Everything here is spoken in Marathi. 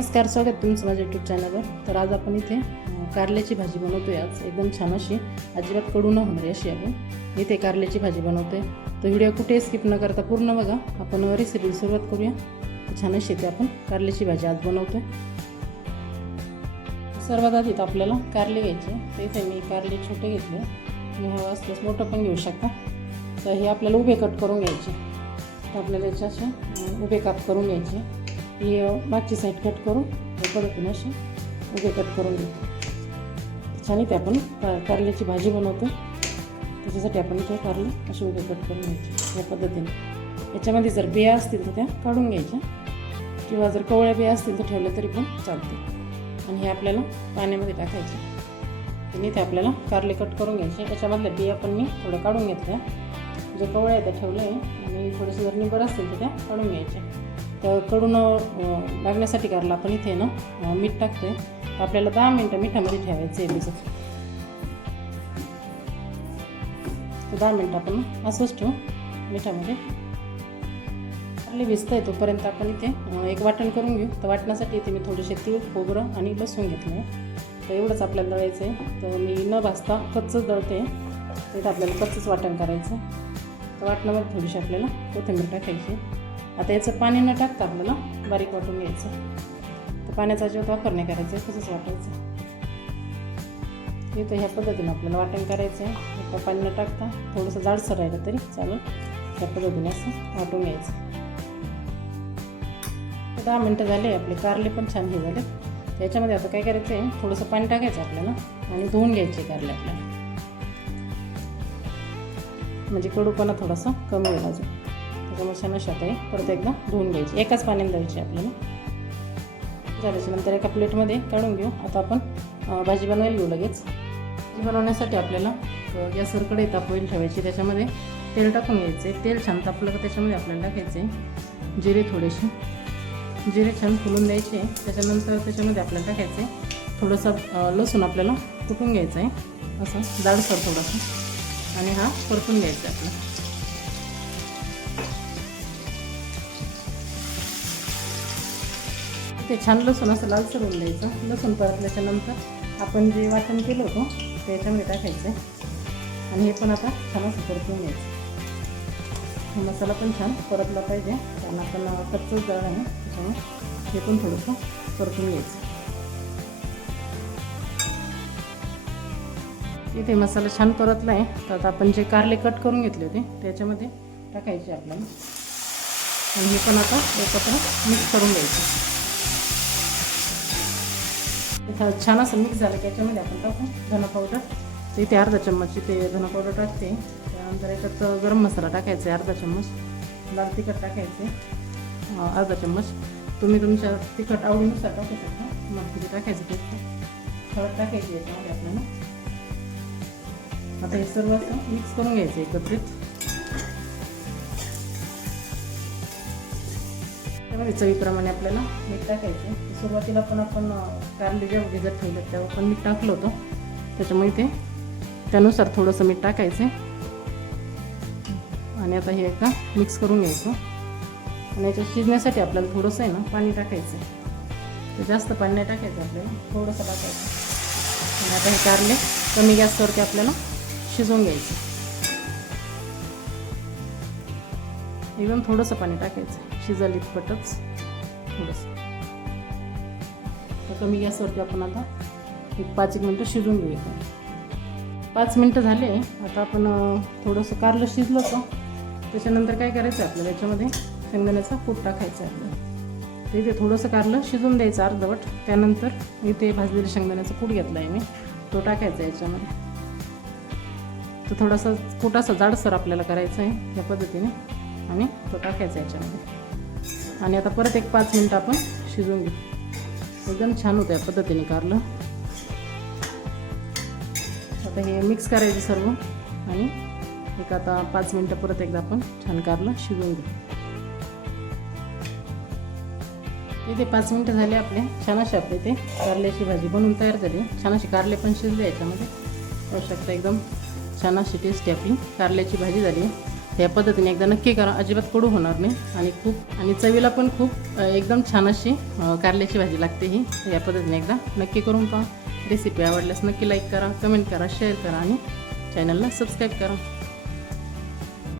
नमस्कार, स्वागत तुमचं माझ्या यूट्यूब चॅनलवर. तर आज आपण इथे कारल्याची भाजी बनवतोय. आज एकदम छान अशी, अजिबात कडू न होणारी अशी आपण इथे कारल्याची भाजी बनवतोय. तर व्हिडिओ कुठे स्किप न करता पूर्ण बघा. आपण रेसिपी सुरुवात करूया. छान अशी इथे आपण कारल्याची भाजी आज बनवतोय. सर्वात आधी तर आपल्याला कारले घ्यायचे. तर इथे मी कारले छोटे घेतले, तुम्ही हवं असल्यास मोठं पण घेऊ शकता. तर हे आपल्याला उभे कट करून घ्यायचे. तर आपल्याला याचे असे उभे काप करून घ्यायचे. ही मागची साईड कट करून पद्धतीने असे उभे कट करून घेतो. छान इथे आपण कारल्याची भाजी बनवतो. त्याच्यासाठी आपण इथे कारले असे उभे कट करून घ्यायचे या पद्धतीने. याच्यामध्ये जर बिया असतील तर त्या काढून घ्यायच्या, किंवा जर कवळ्या बिया असतील तर ठेवल्या तरी पण चालते. आणि हे आपल्याला पाण्यामध्ये टाकायचे. आणि इथे आपल्याला कारले कट करून घ्यायचे. याच्यामधल्या बिया पण मी थोडं काढून घेतल्या. जे कवळ्या आहेत त्या ठेवल्या आहे, आणि थोडेसे जर निबर असतील तर त्या काढून घ्यायच्या. तर कडून लागण्यासाठी कारला आपण इथे ना मीठ टाकतोय. तर आपल्याला 10 मिनटं मिठामध्ये ठेवायचं आहे भिजत. तर 10 मिनटं आपण असंच ठेवू मिठामध्ये. कारले भिजता आहे तोपर्यंत आपण इथे एक वाटण करून घेऊ. तर वाटण्यासाठी इथे मी थोडेसे तीळ, खोबरं आणि लसूण घेतलं आहे. तर एवढंच आपल्याला दळायचं आहे. तर मी न भाजता कच्चंच दळते. तर इथं आपल्याला कच्चंच वाटण करायचं. तर वाटणामध्ये थोडीशी आपल्याला कोथिंबीर टाकायची. आता याचं पाणी न टाकता आपल्याला बारीक वाटून घ्यायचं. तर पाण्याचा अजिबात वापर नाही करायचा, तसंच वाटायचं. इथं ह्या पद्धतीने आपल्याला वाटण करायचं आहे. पाणी न टाकता थोडंसं जाडसर राहिलं तरी चालेल. त्या पद्धतीने असं वाटून घ्यायचं. 10 मिनटं झाले, आपले कारले पण छान हे झाले. याच्यामध्ये आता काय करायचं आहे, थोडंसं पाणी टाकायचं आपल्याला आणि धुवून घ्यायचे कारले आपल्याला, म्हणजे कडूपणा थोडासा कमी होईल अजून. त्याच्यामुळे छान अशा आहे परत एकदा धुवून घ्यायची. एकाच पाण्याने द्यायची आपल्याला. झाल्याच्यानंतर एका प्लेटमध्ये काढून घेऊ. आता आपण भाजी बनवायला घेऊ लगेच. भाजी बनवण्यासाठी आपल्याला गॅसवर कढई तापवायला ठेवायची. त्याच्यामध्ये तेल टाकून घ्यायचे. तेल छान तापलं तर त्याच्यामध्ये आपल्याला टाकायचे जिरे थोडेसे. जिरे छान फुलून द्यायचे. त्याच्यानंतर त्याच्यामध्ये आपल्याला टाकायचे थोडंसं लसूण आपल्याला कुटून घ्यायचं आहे, असं जाडसर थोडंसं. आणि हा परतून घ्यायचा आपल्याला. ते छान लसूण असं लालसर होऊन द्यायचं. लसूण परतल्याच्यानंतर आपण जे वाटण केलं होतं त्याच्यामध्ये टाकायचं आहे. आणि हे पण आता छान असं परतून घ्यायचं. मसाला पण छान परतला पाहिजे, कारण आपण कच्चंच दळ आहे. त्याच्यामुळे हे पण थोडंसं परतून घ्यायचं. इथे मसाला छान परतला आहे. तर आता आपण जे कारले कट करून घेतले होते त्याच्यामध्ये टाकायचे आपल्याला. आणि हे पण आता एकत्र मिक्स करून घ्यायचं. छान असं मिक्स झालं की याच्यामध्ये आपण टाकू धना पावडर. तर इथे अर्धा चम्मच इथे धना पावडर टाकते. त्यानंतर याच्यात गरम मसाला टाकायचा आहे अर्धा चम्मच. लाल तिखट टाकायचे अर्धा चम्मच. तुम्ही तुमच्या तिखट आवडीनुसार टाकू शकता. मग तिथे टाकायचं पेस्ट हळद टाकायची याच्यामध्ये आपल्याला. आता हे सर्व असं मिक्स करून घ्यायचं एकत्रित. त्यामध्ये चवीप्रमाणे आपल्याला मीठ टाकायचं. सुरुवातीला पण आपण कारले जेव्हा भिजत ठेवलं तेव्हा पण मीठ टाकलं होतं. त्याच्यामुळे इथे त्यानुसार थोडंसं मीठ टाकायचं. आणि आता हे एकदा मिक्स करून घ्यायचं. आणि याच्यात शिजण्यासाठी आपल्याला थोडंसं आहे ना पाणी टाकायचं आहे. तर जास्त पाणी नाही टाकायचं, आपल्याला थोडंसं टाकायचं. आणि आता हे कारले कमी गॅसवरती आपल्याला शिजवून घ्यायचं. एकदम थोडंसं पाणी टाकायचं, शिजल इतपतच थोडंसं. तर कमी गॅसवरती आपण आता 5 मिनटं शिजवून घेऊया. 5 मिनटं झाले. आता आपण थोडंसं कारलं शिजलं होतं. त्याच्यानंतर काय करायचं आपल्याला, याच्यामध्ये शेंगदाण्याचा कूट टाकायचा आहे आपल्याला. तर इथे थोडंसं कारलं शिजून द्यायचं अर्धवट. त्यानंतर इथे भाजलेलं शेंगदाण्याचा कूट घेतला आहे मी, तो टाकायचा याच्यामध्ये. तर थोडासा कूट असं जाडसर आपल्याला करायचं आहे या पद्धतीने, आणि तो टाकायचा याच्यामध्ये. आणि आता परत एक 5 मिनटं आपण शिजवून घेऊ. एकदम छान होतं या पद्धतीने कारलं. आता हे मिक्स करायचं सर्व. आणि एक आता 5 मिनटं परत एकदा आपण छान कारलं शिजवून घेऊ. इथे 5 मिनटं झाले आपले. छान असे आपले इथे कारल्याची भाजी बनवून तयार झाली. छान अशी कारले पण शिजले याच्यामध्ये. पाहू शकता एकदम छान अशी टेस्टी आपली कारल्याची भाजी झाली. या पद्धतीने एकदा नक्की करा, अजिबात कडू होणार नाही आणि चवीला पण खूप एकदम छान अशी कारल्याची भाजी लागते ही. या पद्धतीने एकदा नक्की करून पहा. रेसिपी आवडल्यास नक्की लाईक करा, कमेंट करा, शेअर करा आणि चॅनलला सबस्क्राईब करा.